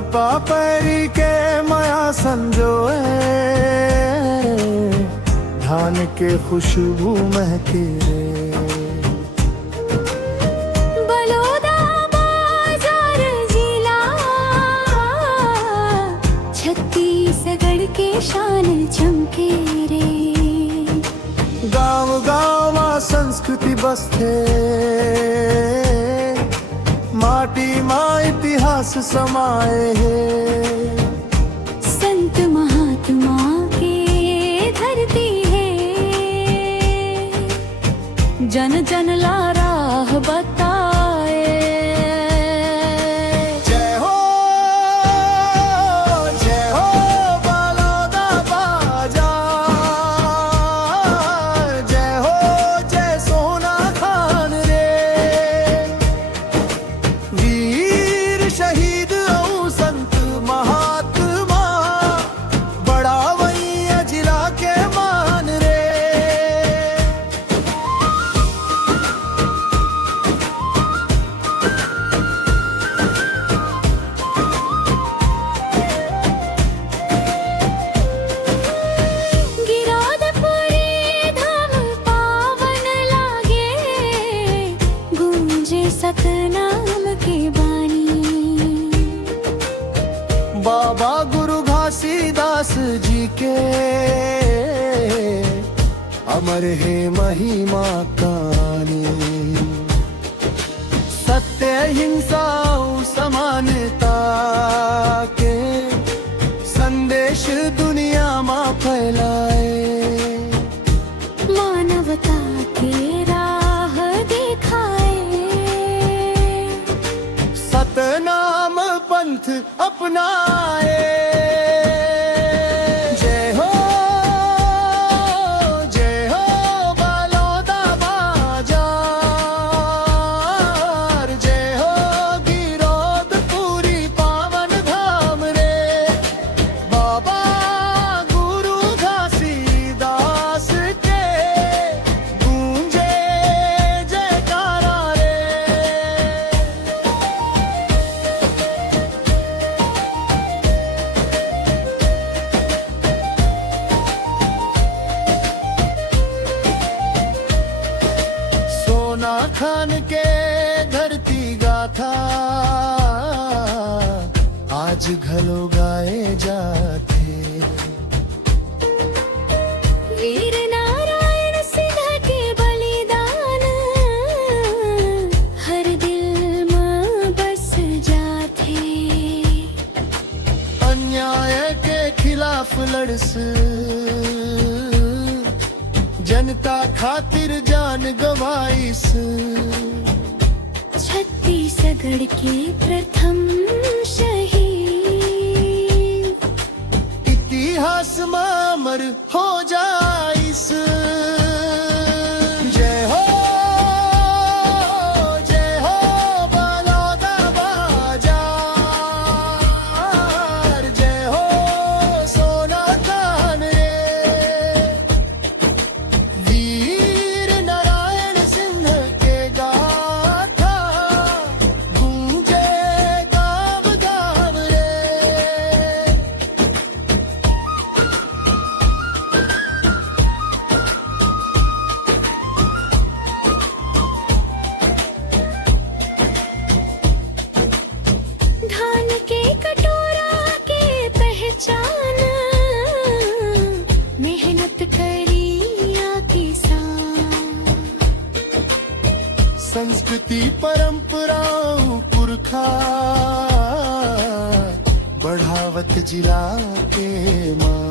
पापरी के माया संजोए, धान के खुशबू महके रे। बलोदा बाजार जिला, छत्तीसगढ़ के शान चमके रे। गाँव गाँव संस्कृति बसते, माटी माँ इतिहास समाये है। संत महात्मा के धरती है, जन जन ला राह बताए। जय हो बलौदा बाजार, जय हो जय सोना खान रे। वीर शहीद औ संत महात्मा, बढ़ावैया जिला के मान रे। गिरौदपुरी धाम पावन लागे, गूंजे सतनाम की बानी। बाबा गुरु घासीदास जी के अमर है महिमा कहानी। सत्य हिंसा और समानता के संदेश दुनिया में फैलाए। मानवता के राह दिखाए, सतनाम पंथ अपनाए। जय हो बलौदा बाजार, जय हो गिरौदपुरी पावन धाम रे। बाबा गुरु घासीदास के गूंजे जयकारा रे। सोना खान के धरती गाथा आज घलो गाए जाते। वीर नारायण सिंह के बलिदान हर दिल में बस जाते। अन्याय के खिलाफ लड़स, जनता खातिर जान गवाइस। छत्तीसगढ़ के प्रथम शहीद, इतिहास में अमर हो जाइस। जय हो बलौदा बाजार, जय हो सोना खान रे। वीर नारायण सिंह के गाथा गूंजे गाँव गाँव रे। धान के कटोरा के पहचान, मेहनत करिया किसान। संस्कृति परंपराओं पुरखा बढ़ावत जिला के मां।